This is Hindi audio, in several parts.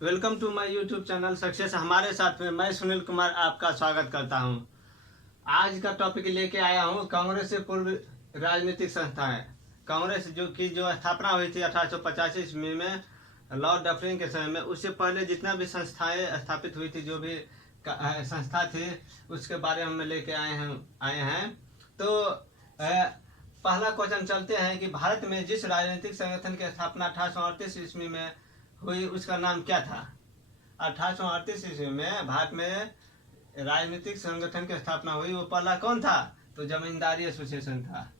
Welcome to my YouTube channel success. हमारे साथ में मैं सुनील कुमार आपका स्वागत करता हूं। आज का टॉपिक लेके आया हूं कांग्रेस से पूर्व राजनीतिक संस्थाएं। कांग्रेस जो स्थापना हुई थी 1885 ईस्वी में लॉर्ड डफरिन के समय में, उससे पहले जितना भी संस्थाएं स्थापित हुई थी, जो भी संस्था थी, उसके बारे में लेके आए हैं। तो पहला क्वेश्चन चलते हैं कि भारत में जिस राजनीतिक संगठन की स्थापना 1838 ईस्वी में हुई उसका नाम क्या था। 1838 ईस्वी में भारत में राजनीतिक संगठन की स्थापना हुई, वो पहला कौन था? तो जमींदारी एसोसिएशन था।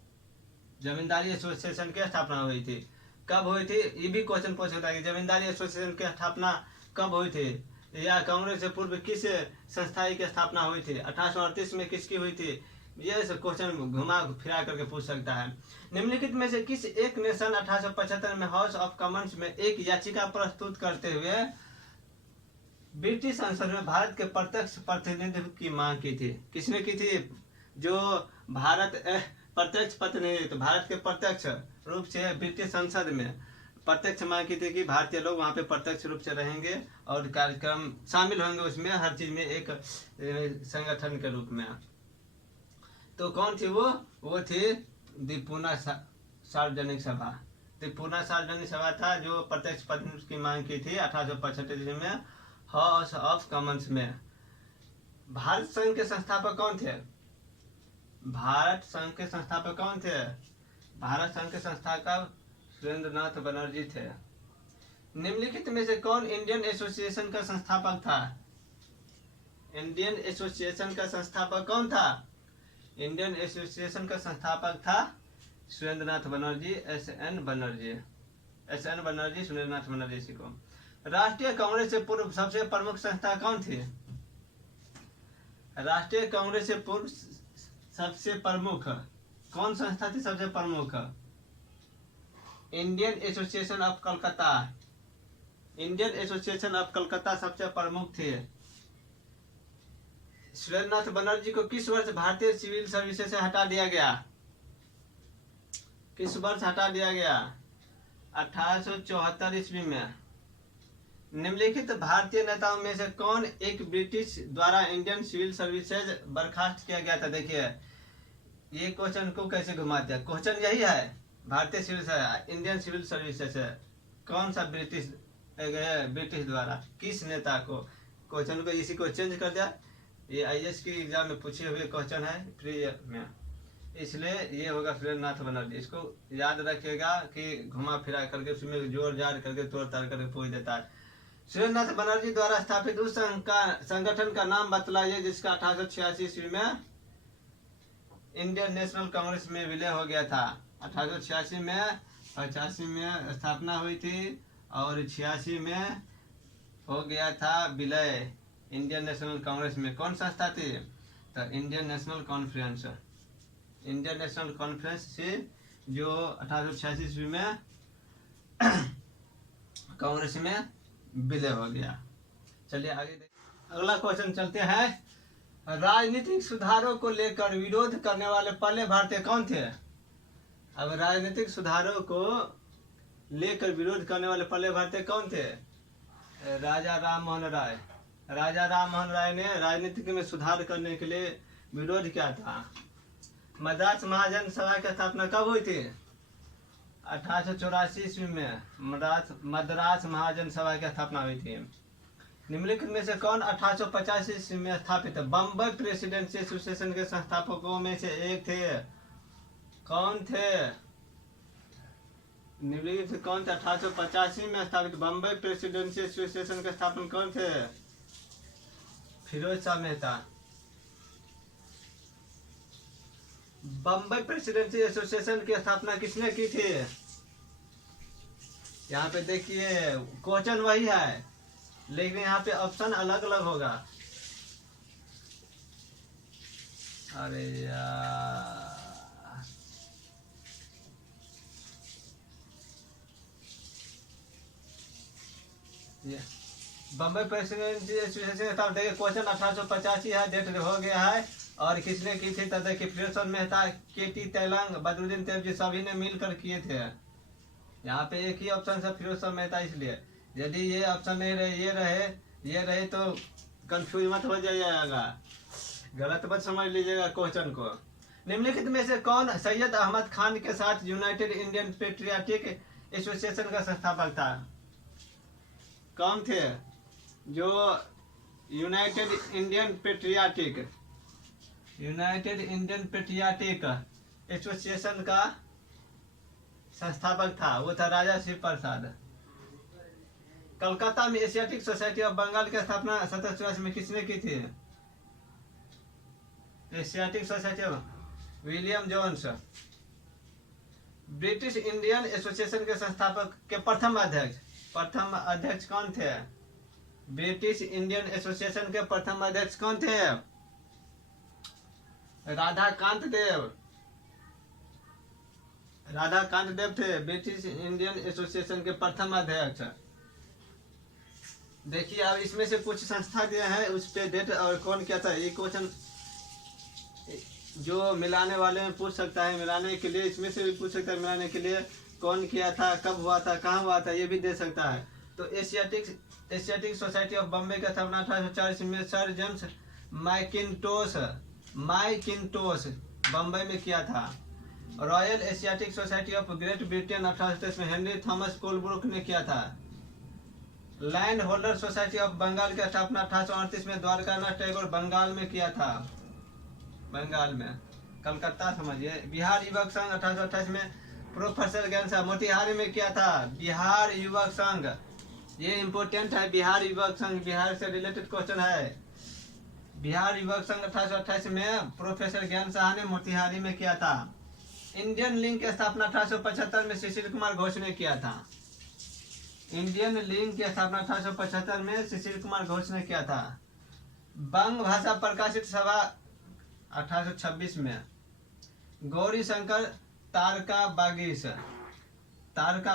जमींदारी एसोसिएशन की स्थापना हुई थी। कब हुई थी, ये भी क्वेश्चन पूछ सकता है कि जमींदारी एसोसिएशन की स्थापना कब हुई थी, या कांग्रेस से पूर्व किस संस्था की स्थापना हुई थी, 1838 में किसकी हुई थी। ये क्वेश्चन घुमा फिरा करके पूछ सकता है। निम्नलिखित में से किस एक ने सन 1875 में हाउस ऑफ कॉमन्स में एक याचिका प्रस्तुत करते हुए ब्रिटिश संसद में भारत के प्रत्यक्ष प्रतिनिधित्व की मांग की थी? किसने की थी? जो भारत प्रत्यक्ष प्रतिनिधित्व, भारत के प्रत्यक्ष रूप से ब्रिटिश संसद में प्रत्यक्ष मांग की थी कि भारतीय लोग वहाँ पे प्रत्यक्ष रूप से रहेंगे और कार्यक्रम शामिल होंगे उसमें, हर चीज में एक संगठन के रूप में। तो कौन थी वो थी दीपूना सार्वजनिक सभा। दीपूना सार्वजनिक सभा था जो प्रत्यक्ष प्रतिनिधित्व की मांग की थी 1875 में हाउस ऑफ कॉमन्स में। भारत संघ के संस्थापक कौन थे? भारत संघ के संस्थापक कौन थे? भारत संघ के संस्थापक सुरेंद्रनाथ बनर्जी थे। निम्नलिखित में से कौन इंडियन एसोसिएशन का संस्थापक था? इंडियन एसोसिएशन का संस्थापक कौन था? इंडियन एसोसिएशन का संस्थापक था सुरेंद्रनाथ बनर्जी, एस.एन. बनर्जी, सुरेंद्रनाथ बनर्जी को। राष्ट्रीय कांग्रेस से पूर्व सबसे प्रमुख संस्था कौन थी? राष्ट्रीय कांग्रेस से पूर्व सबसे प्रमुख कौन संस्था थी? सबसे प्रमुख Indian association of Calcutta. Indian association of Calcutta सबसे प्रमुख थे। सुरेंद्रनाथ बनर्जी को किस वर्ष भारतीय सिविल सर्विसेज से हटा दिया गया? किस वर्ष हटा दिया गया? 1874 ईस्वी में। निम्नलिखित भारतीय नेताओं में से कौन एक ब्रिटिश द्वारा इंडियन सिविल सर्विसेज बर्खास्त किया गया था? देखिए ये क्वेश्चन को कैसे घुमाते हैं। क्वेश्चन यही है, भारतीय इंडियन सिविल सर्विसेज है कौन सा ब्रिटिश द्वारा, किस नेता को? क्वेश्चन को इसी को चेंज कर दिया। ये आईएएस की एग्जाम में पूछे हुए क्वेश्चन है फ्री में, इसलिए ये होगा सुरेंद्रनाथ बनर्जी। इसको याद रखिएगा कि घुमा फिरा करके उसमें जोड़ जाड़ करके तोड़ ताड़ करके पूछ देता है। सुरेंद्रनाथ बनर्जी द्वारा स्थापित उस संगठन का नाम बतलाइए जिसका 1886 ईस्वी में इंडियन नेशनल कांग्रेस में विलय हो गया था। 1886 में 85 में स्थापना हुई थी और 86 में हो गया था विलय इंडियन नेशनल कांग्रेस में। कौन संस्था थी? तो Indian national conference. Indian national conference से जो 1886 ईस्वी में कांग्रेस में विलय हो गया। चलिए आगे अगला क्वेश्चन चलते हैं। राजनीतिक सुधारों को लेकर विरोध करने वाले पहले भारतीय कौन थे? अब राजनीतिक सुधारों को लेकर विरोध करने वाले पहले भारतीय कौन थे? राजा राम मोहन राय। राजा राम मोहन राय ने राजनीति में सुधार करने के लिए विरोध किया था। मद्रास महाजन सभा की स्थापना कब हुई थी? 1884 ईस्वी में मद्रास महाजन सभा की स्थापना हुई थी। निम्नलिखित में से कौन 1885 ईस्वी में स्थापित बम्बई प्रेसिडेंसी एसोसिएशन के संस्थापकों में से एक थे? कौन थे? निम्नलिखित से कौन थे 1885 में स्थापित बम्बई प्रेसिडेंसी एसोसिएशन के स्थापक कौन थे? फिरोज शाह मेहता। बम्बई प्रेसिडेंसी एसोसिएशन की स्थापना किसने की थी? यहाँ पे देखिए क्वेश्चन वही है लेकिन यहाँ पे ऑप्शन अलग अलग होगा। अरे यार बम्बई प्रेसिडेंसी एसोसिएशन देखिए क्वेश्चन 1885 है, डेट हो गया है और किसने की थी? तो देखिए फिरोज शाह मेहता, के.टी. तेलंग, बदरुद्दीन तैयब जी सभी ने मिलकर किए थे। यहाँ पे एक ही ऑप्शन है फिरोज शाह मेहता, इसलिए यदि ये ऑप्शन नहीं रहे, ये रहे तो कंफ्यूज मत हो जाइएगा, गलत मत समझ लीजिएगा क्वेश्चन को। निम्नलिखित में से कौन सैयद अहमद खान के साथ यूनाइटेड इंडियन पेट्रियाटिक एसोसिएशन का संस्थापक था? कौन थे जो यूनाइटेड इंडियन पेट्रियाटिक एसोसिएशन का संस्थापक था? वो था राजा शिव प्रसाद। कलकत्ता में एशियाटिक सोसाइटी ऑफ बंगाल की स्थापना 1784 में किसने की थी? Asiatic Society of William Jones. British Indian Association के संस्थापक के प्रथम अध्यक्ष कौन थे? ब्रिटिश इंडियन एसोसिएशन के प्रथम अध्यक्ष कौन थे? राधाकांत देव थे ब्रिटिश इंडियन एसोसिएशन के प्रथम अध्यक्ष। देखिए अब इसमें से कुछ संस्था दिए हैं, उस पे डेट और कौन क्या था, ये क्वेश्चन जो मिलाने वाले में पूछ सकता है, मिलाने के लिए इसमें से भी पूछ सकता है, मिलाने के लिए कौन किया था, कब हुआ था, कहाँ हुआ था, ये भी दे सकता है। तो एशियाटिक सोसाइटी ऑफ बॉम्बे का स्थापना 1840 में सर जेम्स मैकिन्टोश बम्बई में किया था। Royal Asiatic Society of Great Britain 1827 में हेनरी थॉमस कोलब्रुक ने किया था। Land Holder Society of Bengal की स्थापना 1838 में द्वारकानाथ टैगोर बंगाल में किया था। बंगाल में, कलकत्ता समझिए। बिहार युवक संघ 1828 में प्रोफेसर ज्ञान साहब मोतिहारी में किया था। बिहार युवक संघ, ये इंपॉर्टेंट है। बिहार युवक संघ बिहार से रिलेटेड क्वेश्चन है। बिहार युवक संघ 1828 में प्रोफेसर ज्ञान साह ने मोतिहारी में किया था। इंडियन लिंक की स्थापना 1875 में शिशिर कुमार घोष ने किया था। इंडियन लिंक की स्थापना 1875 में शिशिर कुमार घोष ने किया था। बंग भाषा प्रकाशित सभा 1826 में। गौरी शंकर तारका बागीस है। तारका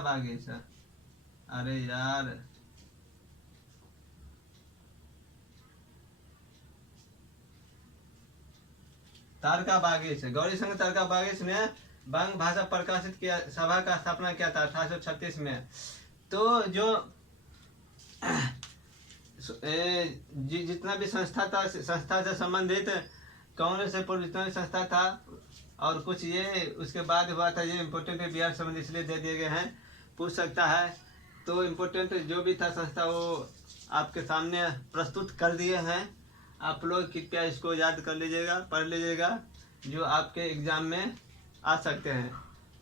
बागीस, अरे यार तारका बागीस, गौरी शंकर तारका बागीस ने बंग भाषा प्रकाशित किया सभा का स्थापना किया था 1836 में। तो जो जितना भी संस्था से संबंधित कांग्रेस से पूर्व जितना भी संस्था था और कुछ ये उसके बाद हुआ था, ये इम्पोर्टेंट है, बिहार संबंधी इसलिए दे दिए गए हैं, पूछ सकता है। तो इम्पोर्टेंट जो भी था संस्था वो आपके सामने प्रस्तुत कर दिए हैं। आप लोग कृपया इसको याद कर लीजिएगा, पढ़ लीजिएगा, जो आपके एग्जाम में आ सकते हैं।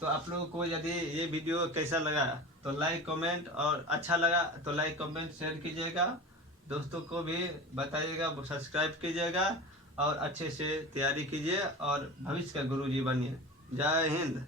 तो आप लोगों को यदि ये वीडियो कैसा लगा तो लाइक कमेंट, और अच्छा लगा तो लाइक कमेंट शेयर कीजिएगा, दोस्तों को भी बताइएगा, सब्सक्राइब कीजिएगा और अच्छे से तैयारी कीजिए और भविष्य का गुरुजी बनिए। जय हिंद।